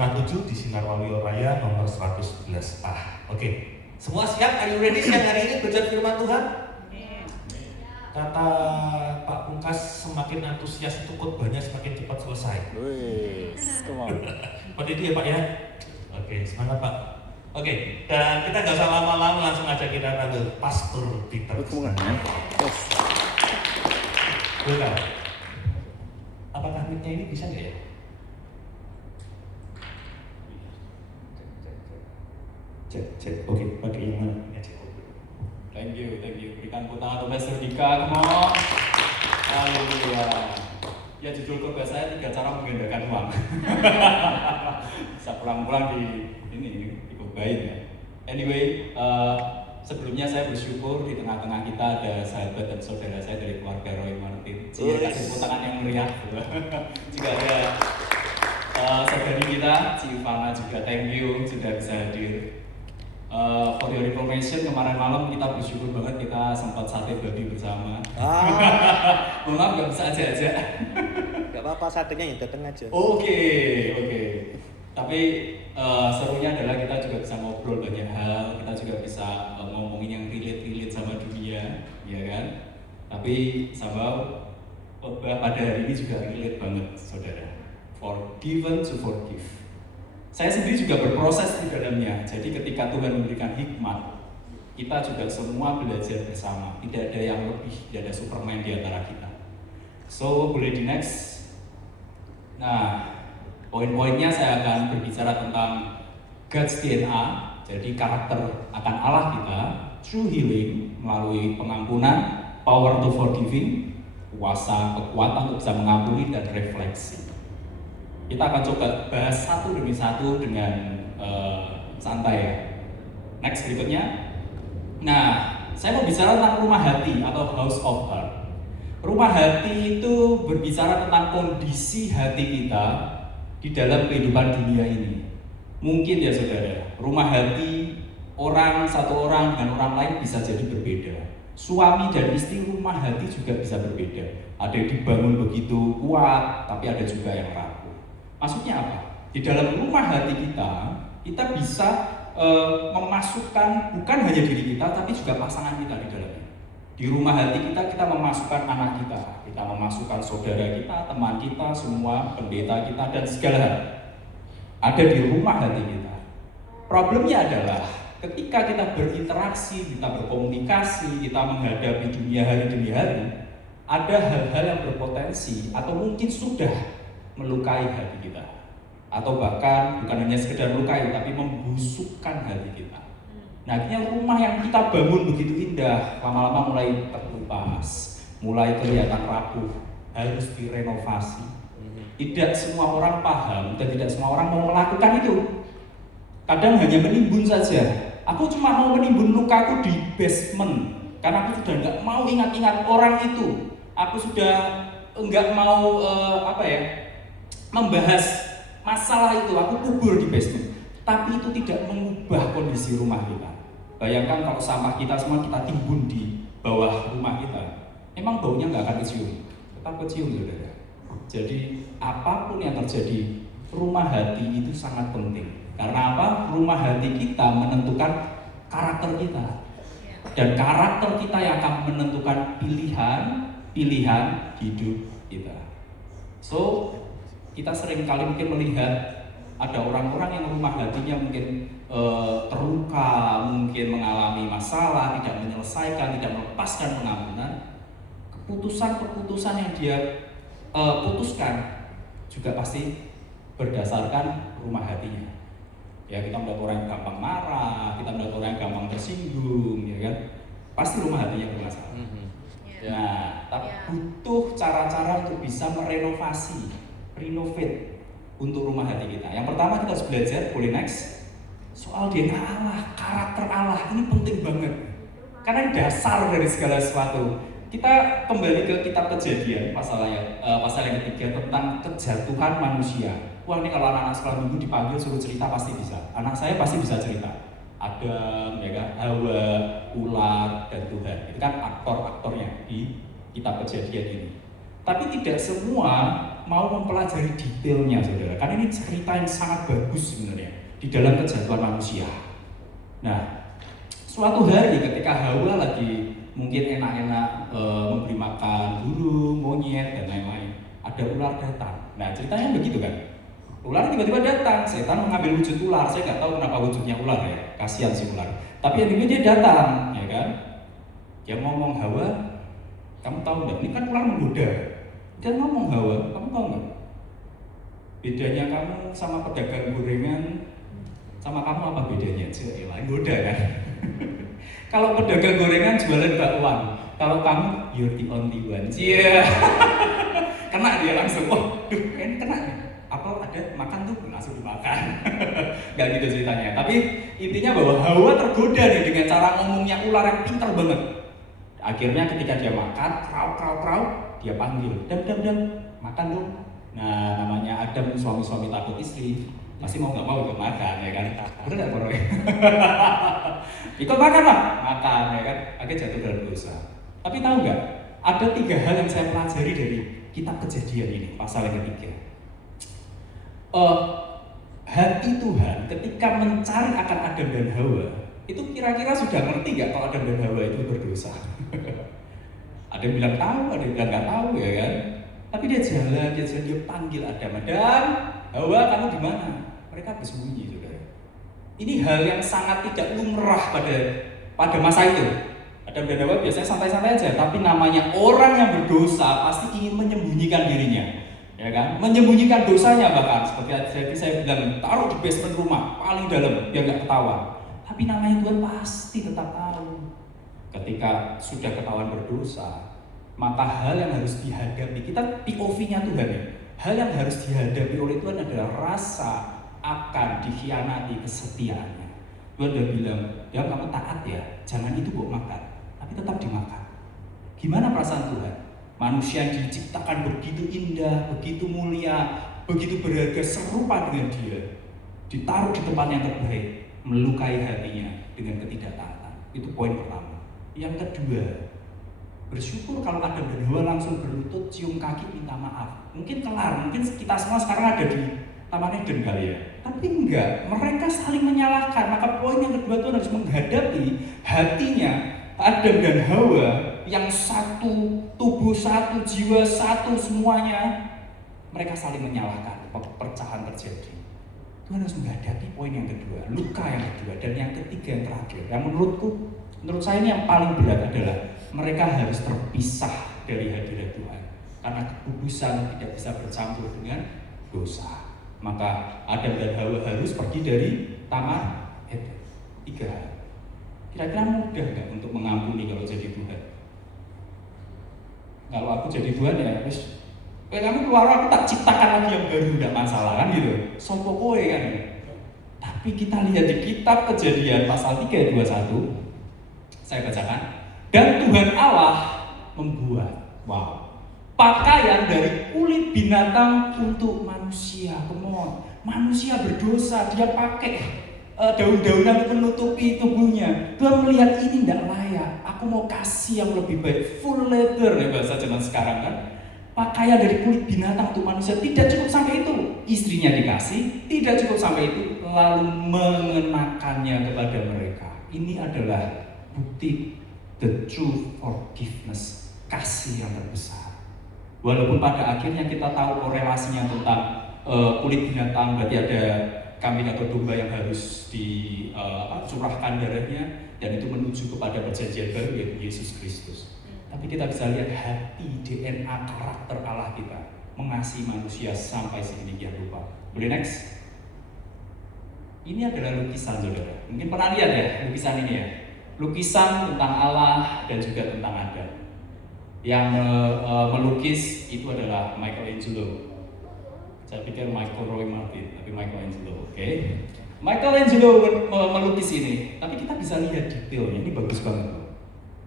6:30 di Sinar Waluyo Raya nomor 111A. Oke, semua siap? Are you ready siang hari ini belajar firman Tuhan? Kata Pak Pungkas, semakin antusias itu khotbahnya semakin cepat selesai. Come on. Seperti itu ya Pak ya? Oke, semangat Pak. Oke, dan kita nggak usah lama-lama, langsung aja kita panggil Pastor Peter. Yes. Boleh. Apakah mic-nya ini bisa nggak ya? Cek. Oke, pakai yang mana? Ini aja. Thank you. Berikan tepuk tangan untuk Pastor Dika, come on. Haleluya. Ya judul khotbah saya 3 cara menggandakan uang. Bisa pulang-pulang di khotbahin ya. Anyway, sebelumnya saya bersyukur di tengah-tengah kita ada sahabat dan saudara saya dari keluarga Roy Martin. Kasih tepuk tangan yang meriah. Juga ada saudari kita, Ci Ivana juga, thank you sudah bisa hadir. For your information, kemarin malam kita bersyukur banget kita sempat sate babi bersama. Mohon maaf gak bisa aja. Gak apa-apa, satenya yang datang aja. Oke. Tapi serunya adalah kita juga bisa ngobrol banyak hal, kita juga bisa ngomongin yang relate sama dunia, ya kan? Tapi sama pada hari ini juga relate banget, saudara. Forgiven to forgive. Saya sendiri juga berproses di dalamnya. Jadi ketika Tuhan memberikan hikmat, kita juga semua belajar bersama. Tidak ada yang lebih, tidak ada Superman di antara kita. So, boleh di next. Nah, poin-poinnya saya akan berbicara tentang God's DNA, jadi karakter akan Allah kita, true healing melalui pengampunan, power to forgiving, kuasa, kekuatan untuk bisa mengampuni dan refleksi. Kita akan coba bahas satu demi satu dengan santai ya. Next berikutnya. Nah, saya mau bicara tentang rumah hati atau house of heart. Rumah hati itu berbicara tentang kondisi hati kita di dalam kehidupan dunia ini. Mungkin ya saudara, rumah hati satu orang dengan orang lain bisa jadi berbeda. Suami dan istri rumah hati juga bisa berbeda. Ada yang dibangun begitu kuat, tapi ada juga yang rapuh. Maksudnya apa? Di dalam rumah hati kita bisa memasukkan bukan hanya diri kita, tapi juga pasangan kita di dalamnya. Di rumah hati kita memasukkan anak kita memasukkan saudara kita, teman kita, semua pendeta kita, dan segala hal ada di rumah hati kita. Problemnya adalah ketika kita berinteraksi, kita berkomunikasi, kita menghadapi dunia hari demi hari, ada hal-hal yang berpotensi atau mungkin sudah melukai hati kita, atau bahkan bukan hanya sekedar melukai, tapi membusukkan hati kita. Nah, akhirnya rumah yang kita bangun begitu indah, lama-lama mulai terkelupas, mulai kelihatan rapuh, harus direnovasi. Tidak semua orang paham dan tidak semua orang mau melakukan itu. Kadang hanya menimbun saja. Aku cuma mau menimbun lukaku di basement, karena aku sudah nggak mau ingat-ingat orang itu. Aku sudah nggak mau membahas masalah itu, aku kubur di basement. Tapi itu tidak mengubah kondisi rumah kita. Bayangkan kalau sampah kita semua kita timbun di bawah rumah kita, emang baunya nggak akan kecium, tetap kecium saudara. Jadi apapun yang terjadi, rumah hati itu sangat penting. Karena apa? Rumah hati kita menentukan karakter kita, dan karakter kita yang akan menentukan pilihan hidup kita. So, kita sering kali mungkin melihat ada orang-orang yang rumah hatinya mungkin terluka, mungkin mengalami masalah, tidak menyelesaikan, tidak melepaskan pengampunan. Keputusan-keputusan yang dia putuskan juga pasti berdasarkan rumah hatinya. Ya, kita melihat orang yang gampang marah, kita melihat orang yang gampang tersinggung, ya kan? Pasti rumah hatinya bermasalah. Nah, tapi butuh cara-cara untuk bisa renovate untuk rumah hati kita. Yang pertama kita harus belajar, boleh next, soal DNA Allah, karakter Allah. Ini penting banget, karena dasar dari segala sesuatu. Kita kembali ke kitab Kejadian pasal yang ketiga tentang kejatuhan manusia. Wah, ini kalau anak-anak sekolah minggu dipanggil suruh cerita pasti bisa. Anak saya pasti bisa cerita. Adam, ya kan, Hawa, ular, dan Tuhan. Itu kan aktor-aktornya di kitab Kejadian ini. Tapi tidak semua mau mempelajari detailnya saudara, karena ini cerita yang sangat bagus sebenarnya di dalam kejatuhan manusia. Nah, suatu hari ketika Hawa lagi mungkin enak-enak memberi makan burung, monyet, dan lain-lain, ada ular datang. Nah, ceritanya begitu kan? Ular tiba-tiba datang, setan mengambil wujud ular. Saya nggak tahu kenapa wujudnya ular ya, kasihan si ular. Tapi yang dia datang, ya kan? Dia ngomong, Hawa, kamu tahu nggak? Ini kan ular menggoda. Dia ngomong, Hawa, kamu tahu nggak? Bedanya kamu sama pedagang gorengan, sama kamu apa bedanya? Cila, goda kan? Kalau pedagang gorengan jualan bakwan, kalau kamu you're the only one. Iya. Kena dia langsung. Wah, duh, ini kena ya. Apa ada makan tuh langsung dimakan. Gak gitu ceritanya. Tapi intinya bahwa Hawa tergoda nih dengan cara ngomongnya ular yang pintar banget. Akhirnya ketika dia makan, kraw, dia panggil, dam, makan dong. Nah, namanya Adam suami takut istri, pasti mau nggak mau ikut makan, ya kan? Bener nggak Bro? Ikut makan lah, makan, ya kan? Akhirnya jatuh dalam dosa. Tapi tahu nggak? Ada 3 hal yang saya pelajari dari kitab Kejadian ini, pasal yang ketiga. Hati Tuhan ketika mencari akan Adam dan Hawa, itu kira-kira sudah ngerti nggak kalau Adam dan Hawa itu berdosa? Ada yang bilang tahu, ada yang bilang nggak tahu, ya kan? Tapi dia jalan, dia panggil Adam, Hawa, kamu di mana? Mereka bersembunyi, saudara. Ini hal yang sangat tidak lumrah pada masa itu. Adam dan Hawa biasanya santai-santai aja, tapi namanya orang yang berdosa pasti ingin menyembunyikan dirinya, ya kan? Menyembunyikan dosanya bahkan seperti saya bilang, taruh di basement rumah paling dalam biar nggak ketahuan. Tapi namanya Tuhan pasti tetap tahu. Ketika sudah ketahuan berdosa, maka hal yang harus dihadapi, kita POV-nya Tuhan ya, hal yang harus dihadapi oleh Tuhan adalah rasa akan dikhianati kesetiaannya. Tuhan udah bilang, ya kamu taat ya, jangan itu bawa makan, tapi tetap dimakan. Gimana perasaan Tuhan? Manusia yang diciptakan begitu indah, begitu mulia, begitu berharga, serupa dengan dia, ditaruh di tempat yang terbaik, melukai hatinya dengan ketidaktaatan. Itu poin pertama. Yang kedua, bersyukur kalau Adam dan Hawa langsung berlutut, cium kaki, minta maaf. Mungkin kelar, mungkin kita semua sekarang ada di Taman Eden kali ya. Tapi enggak, mereka saling menyalahkan. Maka poin yang kedua Tuhan harus menghadapi hatinya Adam dan Hawa yang satu, tubuh satu, jiwa satu, semuanya. Mereka saling menyalahkan, perpecahan terjadi. Tuhan harus menghadapi poin yang kedua, luka yang kedua, dan yang ketiga yang terakhir. Yang menurut saya ini yang paling berat adalah mereka harus terpisah dari hadirat Tuhan karena kekudusan tidak bisa bercampur dengan dosa. Maka Adam dan Hawa harus pergi dari Taman Eden. 3 hal. Kira-kira mudah nggak untuk mengampuni kalau jadi Tuhan? Kalau aku jadi Tuhan ya, wis, kamu keluar, aku tak ciptakan lagi yang baru, tidak masalah kan gitu. Sopo kowe kan. Tapi kita lihat di kitab Kejadian pasal 3:21, saya bacakan. Dan Tuhan Allah membuat, pakaian dari kulit binatang untuk manusia. Manusia berdosa, dia pakai daun-daunan untuk menutupi tubuhnya. Tuhan melihat ini tidak layak. Aku mau kasih yang lebih baik, full leather ya bahasa zaman sekarang kan. Pakaian dari kulit binatang untuk manusia. Tidak cukup sampai itu, istrinya dikasih. Tidak cukup sampai itu, lalu mengenakannya kepada mereka. Ini adalah bukti the true forgiveness, kasih yang terbesar. Walaupun pada akhirnya kita tahu korelasinya tentang kulit binatang, berarti ada kambing atau domba yang harus dicurahkan darahnya, dan itu menuju kepada perjanjian baru yaitu Yesus Kristus. Tapi kita bisa lihat hati, DNA, karakter Allah kita mengasihi manusia sampai sedemikian rupa. Boleh next? Ini adalah lukisan saudara. Mungkin pernah lihat ya lukisan ini ya. Lukisan tentang Allah dan juga tentang Adam. Yang melukis itu adalah Michelangelo. Saya pikir Michael Roy Martin, tapi Michelangelo, oke? Michelangelo melukis ini, tapi kita bisa lihat detailnya, ini bagus banget.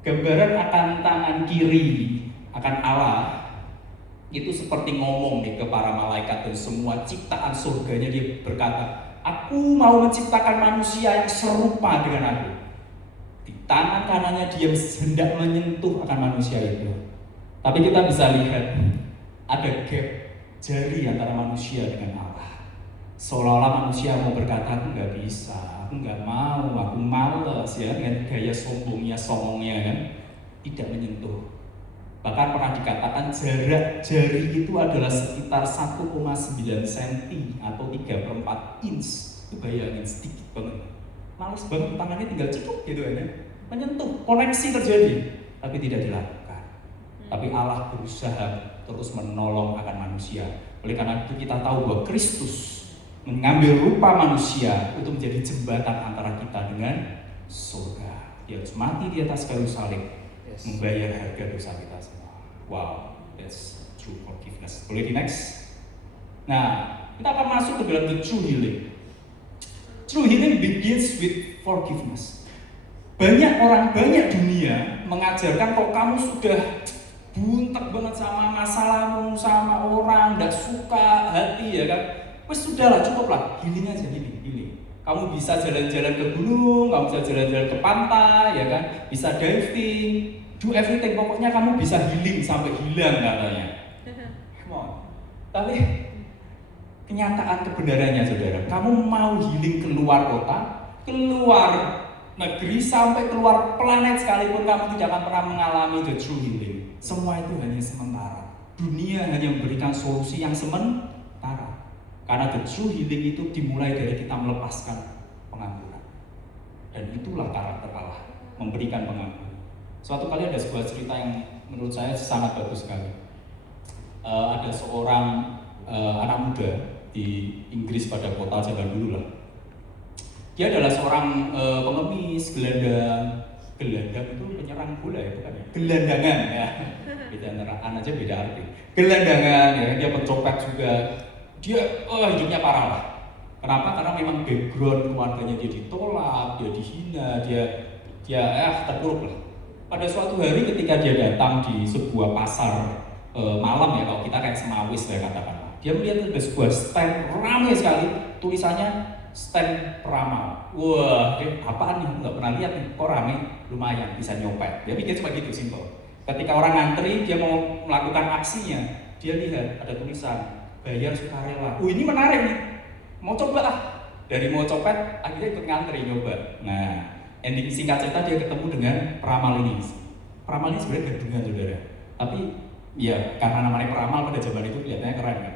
Gambaran akan tangan kiri akan Allah itu seperti ngomong nih ke para malaikat dan semua ciptaan surganya. Dia berkata, aku mau menciptakan manusia yang serupa dengan aku. Di tangan kanannya dia hendak menyentuh akan manusia itu. Tapi kita bisa lihat ada gap jari antara manusia dengan Allah. Seolah-olah manusia mau berkata, aku nggak bisa, aku nggak mau, aku males ya, dengan gaya sombongnya, songongnya kan, tidak menyentuh. Bahkan pernah dikatakan jarak jari itu adalah sekitar 1,9 cm atau 3/4 inch. Itu bayangin, sedikit banget. Males banget, tangannya tinggal cekuk gitu ya, menyentuh, koneksi terjadi, tapi tidak dilakukan. Tapi Allah berusaha terus menolong akan manusia. Oleh karena itu kita tahu bahwa Kristus mengambil rupa manusia untuk menjadi jembatan antara kita dengan surga. Dia harus mati di atas kayu salib, membayar harga dosa kita semua. Wow, that's true forgiveness. Boleh di next? Nah, kita akan masuk ke dalam the true healing. True healing begins with forgiveness. Banyak orang, banyak dunia mengajarkan kalau kamu sudah buntek banget sama masalahmu, sama orang, gak suka hati ya kan, wes sudahlah, cukuplah, healing aja, healing. Kamu bisa jalan-jalan ke gunung, kamu bisa jalan-jalan ke pantai ya kan, bisa diving, do everything, pokoknya kamu bisa healing sampai hilang katanya. Come on. Tapi kenyataan kebenarannya saudara, kamu mau healing keluar kota, keluar negeri, sampai keluar planet sekalipun, kamu tidak akan pernah mengalami the true healing. Semua itu hanya sementara. Dunia hanya memberikan solusi yang sementara. Karena the true healing itu dimulai dari kita melepaskan pengampunan. Dan itulah karakter Allah, memberikan pengampunan. Suatu kali ada sebuah cerita yang menurut saya sangat bagus sekali. Ada seorang anak muda di Inggris pada kota zaman dulu lah. Dia adalah seorang pengemis, gelandang itu penyerang bola ya, bukan ya? Gelandangan ya. Beda neraan aja beda arti. Gelandangan ya, dia pencopet juga. Dia hidupnya parah lah. Kenapa? Karena memang background keluarganya dia ditolak, dia dihina, dia terpuruk lah. Pada suatu hari ketika dia datang di sebuah pasar malam ya, kalau kita kayak Semawis ya katakanlah, dia melihat ada sebuah stand ramai sekali, tulisannya stand peramal. Wah, apaan nih? Nggak pernah lihat nih, kok rame, lumayan bisa nyopet. Dia pikir cuma gitu, simpel. Ketika orang ngantri, dia mau melakukan aksinya, dia lihat ada tulisan bayar sukarela. Ini menarik nih, mau coba lah. Dari mau copet, akhirnya ikut ngantri nyoba. Nah, ending singkat cerita dia ketemu dengan peramal ini. Peramal ini sebenarnya gadungan saudara, tapi ya karena namanya peramal pada zaman itu kelihatannya keren kan.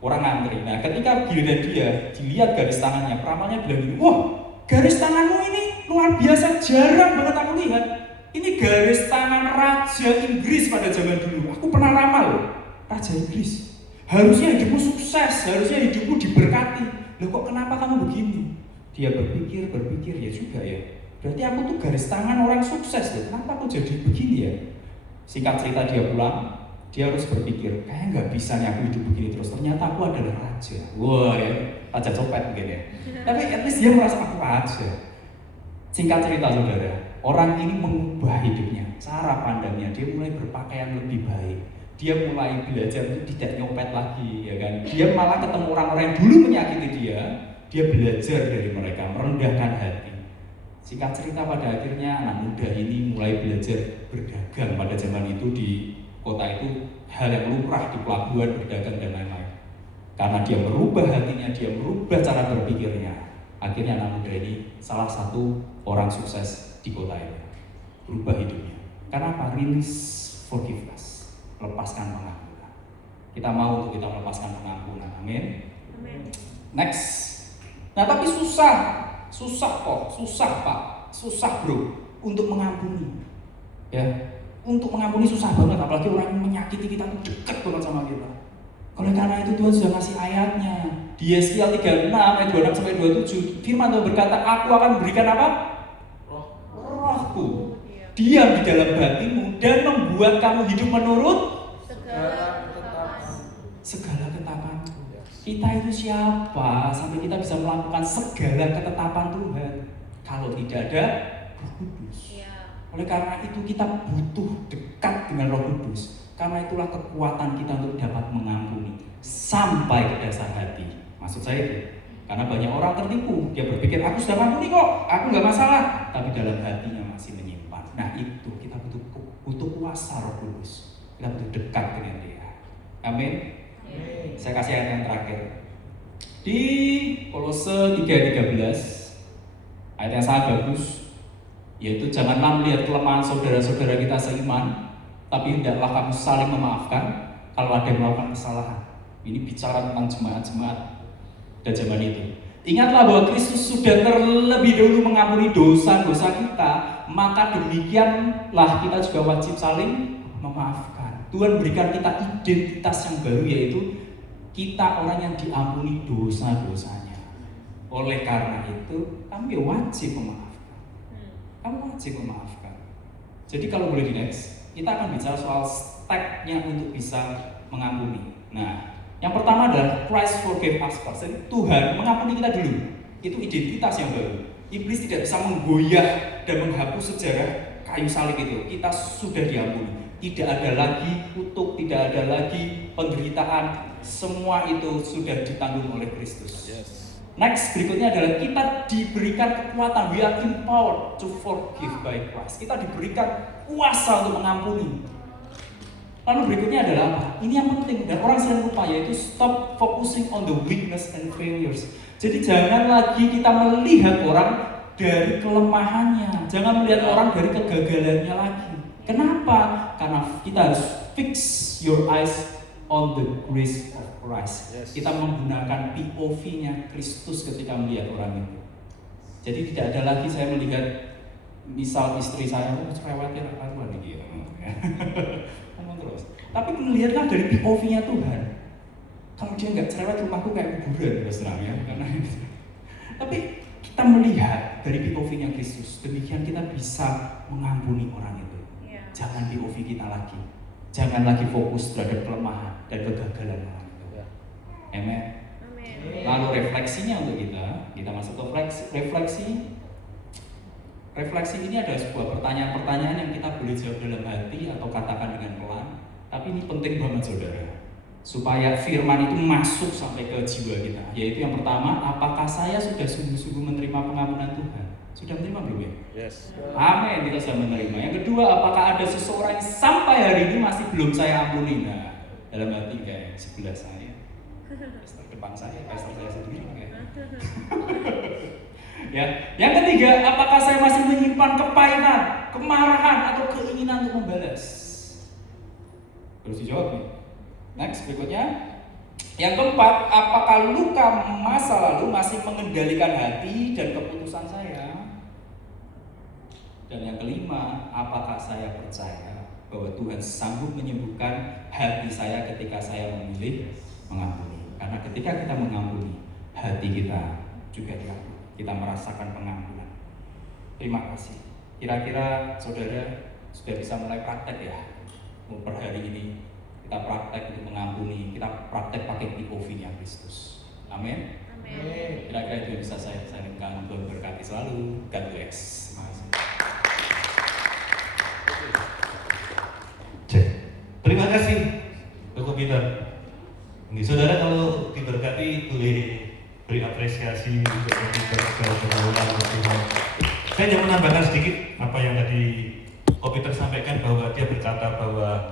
Orang ngantri. Nah, ketika giliran dia dilihat garis tangannya, peramalnya bilang gini, wah, garis tanganmu ini luar biasa, jarang banget aku lihat. Ini garis tangan Raja Inggris pada zaman dulu. Aku pernah ramal loh, Raja Inggris. Harusnya hidupmu sukses, harusnya hidupmu diberkati. Loh kok kenapa kamu begini? Dia berpikir ya juga ya. Berarti aku tuh garis tangan orang sukses ya. Kenapa aku jadi begini ya? Singkat cerita dia pulang. Dia harus berpikir, kayaknya nggak bisa nih aku hidup begini terus. Ternyata aku adalah raja. Wah ya, raja copet mungkin ya. Tapi at least dia merasa aku raja. Singkat cerita saudara, orang ini mengubah hidupnya, cara pandangnya. Dia mulai berpakaian lebih baik. Dia mulai belajar untuk tidak nyopet lagi, ya kan. Dia malah ketemu orang-orang yang dulu menyakiti dia. Dia belajar dari mereka, merendahkan hati. Singkat cerita pada akhirnya anak muda ini mulai belajar berdagang pada zaman itu di kota itu, hal yang lumrah di pelabuhan, berdagang dan lain-lain. Karena dia merubah hatinya, dia merubah cara berpikirnya. Akhirnya anak muda ini salah satu orang sukses di kota itu. Berubah hidupnya. Karena apa? Release forgiveness. Lepaskan pengampunan. Kita mau untuk kita melepaskan pengampunan. Amin. Next. Nah tapi susah Pak, susah bro untuk mengampuni. Ya. Untuk mengampuni susah banget, apalagi orang yang menyakiti kita itu dekat banget sama kita. Oleh karena itu Tuhan sudah ngasih ayatnya di Yesaya 36 ayat 26-27. Firman Tuhan berkata, aku akan berikan apa? Rohku diam di dalam hatimu dan membuat kamu hidup menurut segala ketetapanku. Kita itu siapa sampai kita bisa melakukan segala ketetapan Tuhan kalau tidak ada Roh Kudus? Oleh karena itu kita butuh dekat dengan Roh Kudus. Karena itulah kekuatan kita untuk dapat mengampuni sampai ke dasar hati. Maksud saya itu, karena banyak orang tertipu. Dia berpikir aku sudah mengampuni kok, aku nggak masalah. Tapi dalam hatinya masih menyimpan. Nah itu kita butuh kuasa Roh Kudus. Kita butuh dekat dengan Dia. Amin. Saya kasih ayat yang terakhir. Di Kolose 3:13, ayat yang sangat bagus, yaitu janganlah melihat kelemahan saudara-saudara kita seiman, tapi hendaklah kamu saling memaafkan kalau ada yang melakukan kesalahan. Ini bicara tentang jemaat-jemaat dan zaman itu. Ingatlah bahwa Kristus sudah terlebih dahulu mengampuni dosa-dosa kita, maka demikianlah kita juga wajib saling memaafkan. Tuhan berikan kita identitas yang baru, yaitu kita orang yang diampuni dosa-dosanya. Oleh karena itu, kamu ya wajib memaafkan. Kamu wajib memaafkan. Jadi kalau boleh di next, kita akan bicara soal step-nya untuk bisa mengampuni. Nah, yang pertama adalah Christ forgave us first. Jadi Tuhan mengampuni kita dulu. Itu identitas yang baru. Iblis tidak bisa menggoyah dan menghapus sejarah kayu salib itu. Kita sudah diampuni. Tidak ada lagi kutuk, tidak ada lagi penderitaan. Semua itu sudah ditanggung oleh Kristus. Next, berikutnya adalah kita diberikan kekuatan. We are empowered to forgive by Christ. Kita diberikan kuasa untuk mengampuni. Lalu berikutnya adalah apa? Ini yang penting dan orang sering lupa, yaitu stop focusing on the weakness and failures. Jadi jangan lagi kita melihat orang dari kelemahannya, jangan melihat orang dari kegagalannya lagi. Kenapa? Karena kita harus fix your eyes on the grace of Christ. Kita menggunakan POV-nya Kristus ketika melihat orang itu. Jadi tidak ada lagi saya melihat misal istri saya cerewet ya karuan iki. Ngomong terus. Tapi melihatlah dari POV-nya Tuhan. Kalau dia nggak cerewet, rumahku kayak kuburan terus terang ya. Karena tapi kita melihat dari POV-nya Kristus, demikian kita bisa mengampuni orang itu. Jangan POV kita lagi. Jangan lagi fokus terhadap kelemahan dan kegagalan orang itu. Amen. Lalu refleksinya untuk kita masuk ke refleksi. Refleksi ini adalah sebuah pertanyaan-pertanyaan yang kita boleh jawab dalam hati atau katakan dengan pelan. Tapi ini penting banget saudara, supaya firman itu masuk sampai ke jiwa kita. Yaitu yang pertama, apakah saya sudah sungguh-sungguh menerima pengampunan Tuhan? Sudah menerima belum ya? Yes. Amin, kita sudah menerima. Yang kedua, apakah ada seseorang yang sampai hari ini masih belum saya ampuni? Nah, dalam hati kayak sebelah saya, pastor depan saya, pastor saya sendiri kayak. Ya, yang ketiga, apakah saya masih menyimpan kepahitan, kemarahan, atau keinginan untuk membalas? Terus dijawab nih. Next, berikutnya. Yang keempat, apakah luka masa lalu masih mengendalikan hati dan keputusan saya? Dan yang kelima, apakah saya percaya bahwa Tuhan sanggup menyembuhkan hati saya ketika saya memilih mengampuni? Karena ketika kita mengampuni, hati kita juga diampuni. Kita merasakan pengampunan. Terima kasih. Kira-kira saudara sudah bisa mulai praktek ya? Per hari ini kita praktek untuk mengampuni, kita praktek pakai POV-nya Kristus. Amin. Kira-kira itu yang bisa saya sampaikan. Tuhan berkati selalu. God bless. Terima kasih. Cek. Terima kasih, Bapak Peter. Ini saudara kalau diberkati boleh beri apresiasi untuk Tuhan. Saya hanya menambahkan sedikit apa yang tadi Bapak Peter sampaikan, bahwa dia berkata bahwa